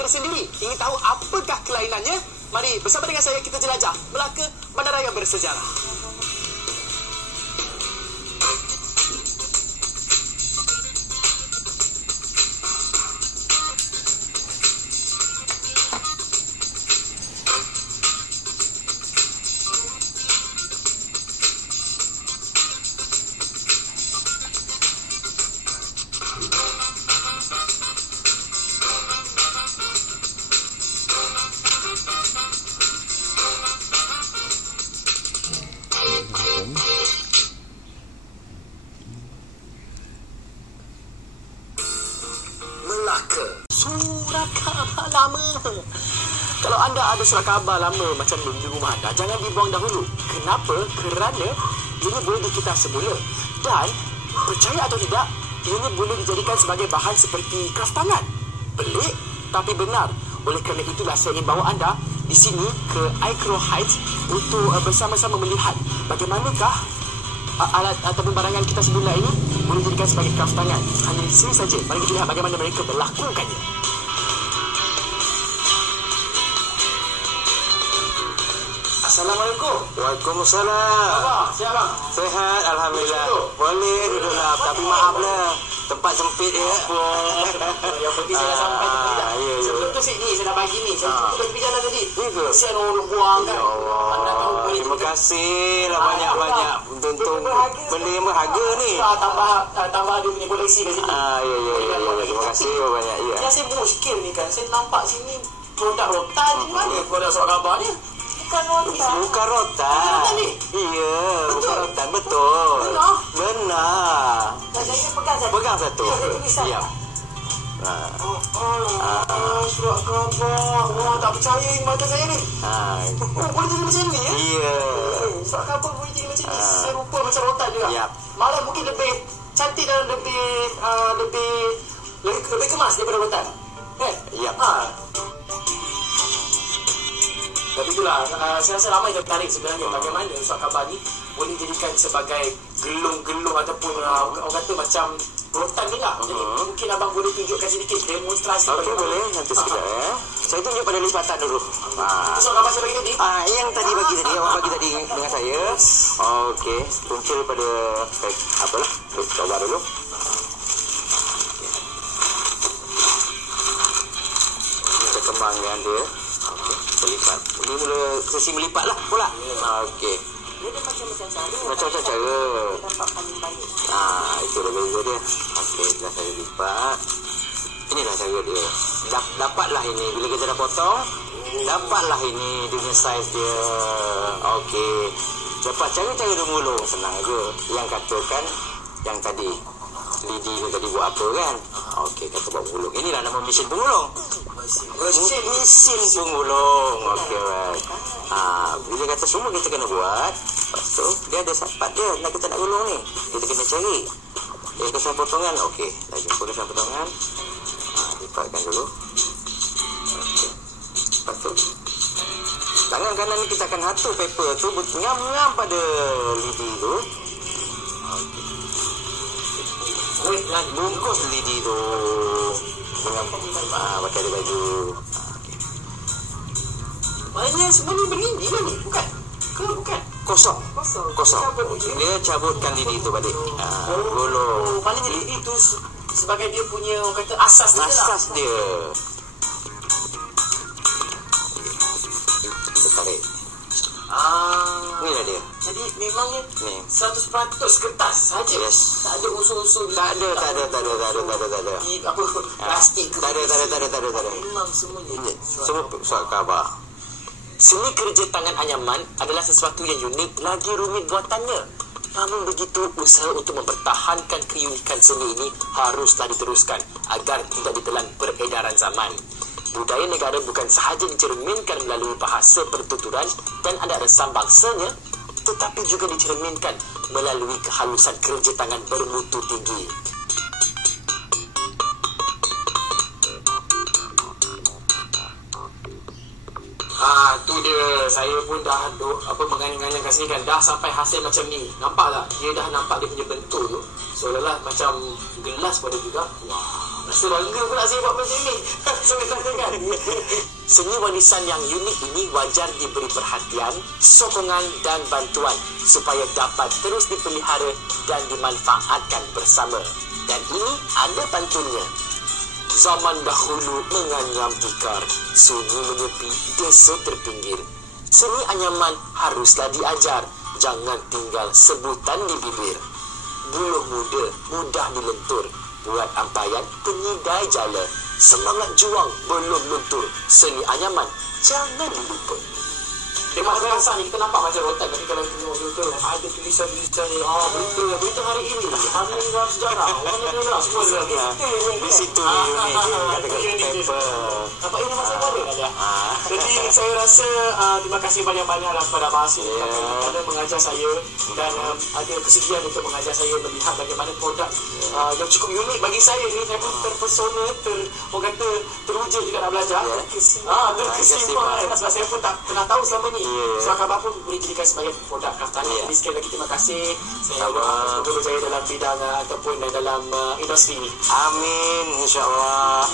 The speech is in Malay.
tersendiri. Ingin tahu apakah kelainannya? Mari bersama dengan saya kita jelajah Melaka, bandaraya bersejarah. Melaka, surat khabar lama. Kalau anda ada surat khabar lama macam di rumah anda, jangan dibuang dahulu. Kenapa? Kerana ini boleh dikita semula. Dan percaya atau tidak, ini boleh dijadikan sebagai bahan seperti kraftangan. Pelik tapi benar. Oleh kerana itulah saya ingin bawa anda di sini ke Icro Heights untuk bersama-sama melihat bagaimanakah alat ataupun barangan kita semula ini boleh dijadikan sebagai kraftangan. Hanya di sini saja. Mari kita lihat bagaimana mereka melakukannya. Assalamualaikum. Waalaikumsalam. Apa? Sihat bang? Sehat, alhamdulillah. Boleh duduklah, tapi maaflah. Tempat sempit ya. Yang penting saya dah sampai tempat dah. Ya. Sebelum tu ni saya dah bagi ni. Saya dah pergi jalan tadi. Itu. Kesian orang buang kan. Anda tahu boleh Terima kasih lah banyak-banyak untuk benda yang berharga ni. Tambah dia punya koleksi kat sini. Ya. Terima kasih banyak. Ya. Yang saya muskil ni kan, saya nampak sini produk rotan. Mana produk surat khabar ni? Bukan rotan. Iya, bukan rotan. Betul. Benar. Pegang satu. Siap. Surat khabar. Wah, tak percaya mata saya ni. Boleh jadi macam ni ya? Iya. Surat khabar boleh jadi macam ni. Serupa macam rotan juga. Malah mungkin lebih cantik dan lebih kemas daripada rotan. Ya. Tapi itulah, saya rasa ramai yang tertarik sebenarnya bagaimana surat khabar ni boleh dijadikan sebagai gelung-gelung ataupun orang kata macam rotan juga. Jadi mungkin abang boleh tunjukkan sedikit demonstrasi. Okey, boleh. Nanti sekejap ya. Saya tunjuk pada lipatan dulu. Itu surat khabar saya bagi tadi? Yang tadi bagi tadi, awak bagi tadi dengan saya. Okey, tunjuk pada apalah, coba dulu. Kita kembangkan dia. Okey, melipat. Ini mula sesi melipat lah pula. Okey. Dia macam-macam cara. Macam-macam cara. Nampak paling baik. Itu dah beza dia. Okey, dah saya lipat. Inilah cara dia. Dapatlah ini. Bila kita dah potong, dapatlah ini dengan saiz dia. Okey. Dapat cara-cara dia mengulung. Senang aja. Yang katakan yang tadi. Lidi tu tadi buat apa kan? Okey, kata buat pengulung. Inilah nama mesin pengulung. Mesin pengulung. Okey, right. Bila kata semua kita kena buat, lepas tu dia ada sapat dia. Nak kita nak gulung ni, kita kena cari. Dia kesan potongan. Okey, dah jumpa kesan potongan. Lipatkan dulu. Okey. Lepas tu tangan kanan ni kita akan atur paper tu ngam-ngam pada lidi tu. Bungkus lidi tu dengan pakai ada baju. Maknanya semua ni berlidi lah ni, bukan? Ke bukan? Kosong. Dia cabutkan lidi tu balik. Gulung. Maknanya lidi tu sebagai dia punya orang kata asas dia lah. Asas dia. Kita tarik. Inilah dia. Jadi memangnya 100% kertas saja. Yes. Tak ada unsur-unsur. Tak ada. Apa plastik. Tak ada. Memang semuanya. Semua surat khabar. Seni kerja tangan anyaman adalah sesuatu yang unik lagi rumit buatannya. Namun begitu, usaha untuk mempertahankan keunikan seni ini haruslah diteruskan agar tidak ditelan peredaran zaman. Budaya negara bukan sahaja dicerminkan melalui bahasa pertuturan dan adat resam bangsanya, tetapi juga dicerminkan melalui kehalusan kerja tangan bermutu tinggi. Tu dia. Saya pun dah menganyang-anyangkan sini kan. Dah sampai hasil macam ni. Nampak tak? Dia dah nampak dia punya bentuk tu. Seolah-olah macam gelas pada juga. Wah, rasa bangga pula saya buat macam ni. Saya katakan. Seni warisan yang unik ini wajar diberi perhatian, sokongan dan bantuan supaya dapat terus dipelihara dan dimanfaatkan bersama. Dan ini ada pantunnya. Zaman dahulu menganyam tikar, sunyi menyepi, desa terpinggir. Seni anyaman haruslah diajar, jangan tinggal sebutan di bibir. Buluh muda mudah dilentur, buat ampayan penyidai jala. Semangat juang belum luntur, seni anyaman jangan dilupa. Dia masa rasa ni kita nampak macam rotan, tapi kalau tengok berita ada tulisan-tulisan ni, berita hari ini, hari ini dalam sejarah, orang negara semua di situ kata-kata paper. Nampak ini masih ada. Jadi saya rasa terima kasih banyak-banyaklah kepada Abah Hasim kerana mengajar saya dan ada kesediaan untuk mengajar saya melihat bagaimana produk yang cukup unik bagi saya ni. Saya pun terpesona, orang kata teruja juga nak belajar. Terkesima sebab saya pun tak pernah tahu selama ni. So Abah pun boleh jadikan sebagai produk kraftan. Jadi sekali lagi terima kasih. Saya semoga berjaya dalam bidang ataupun dalam industri ni. Amin, insyaAllah.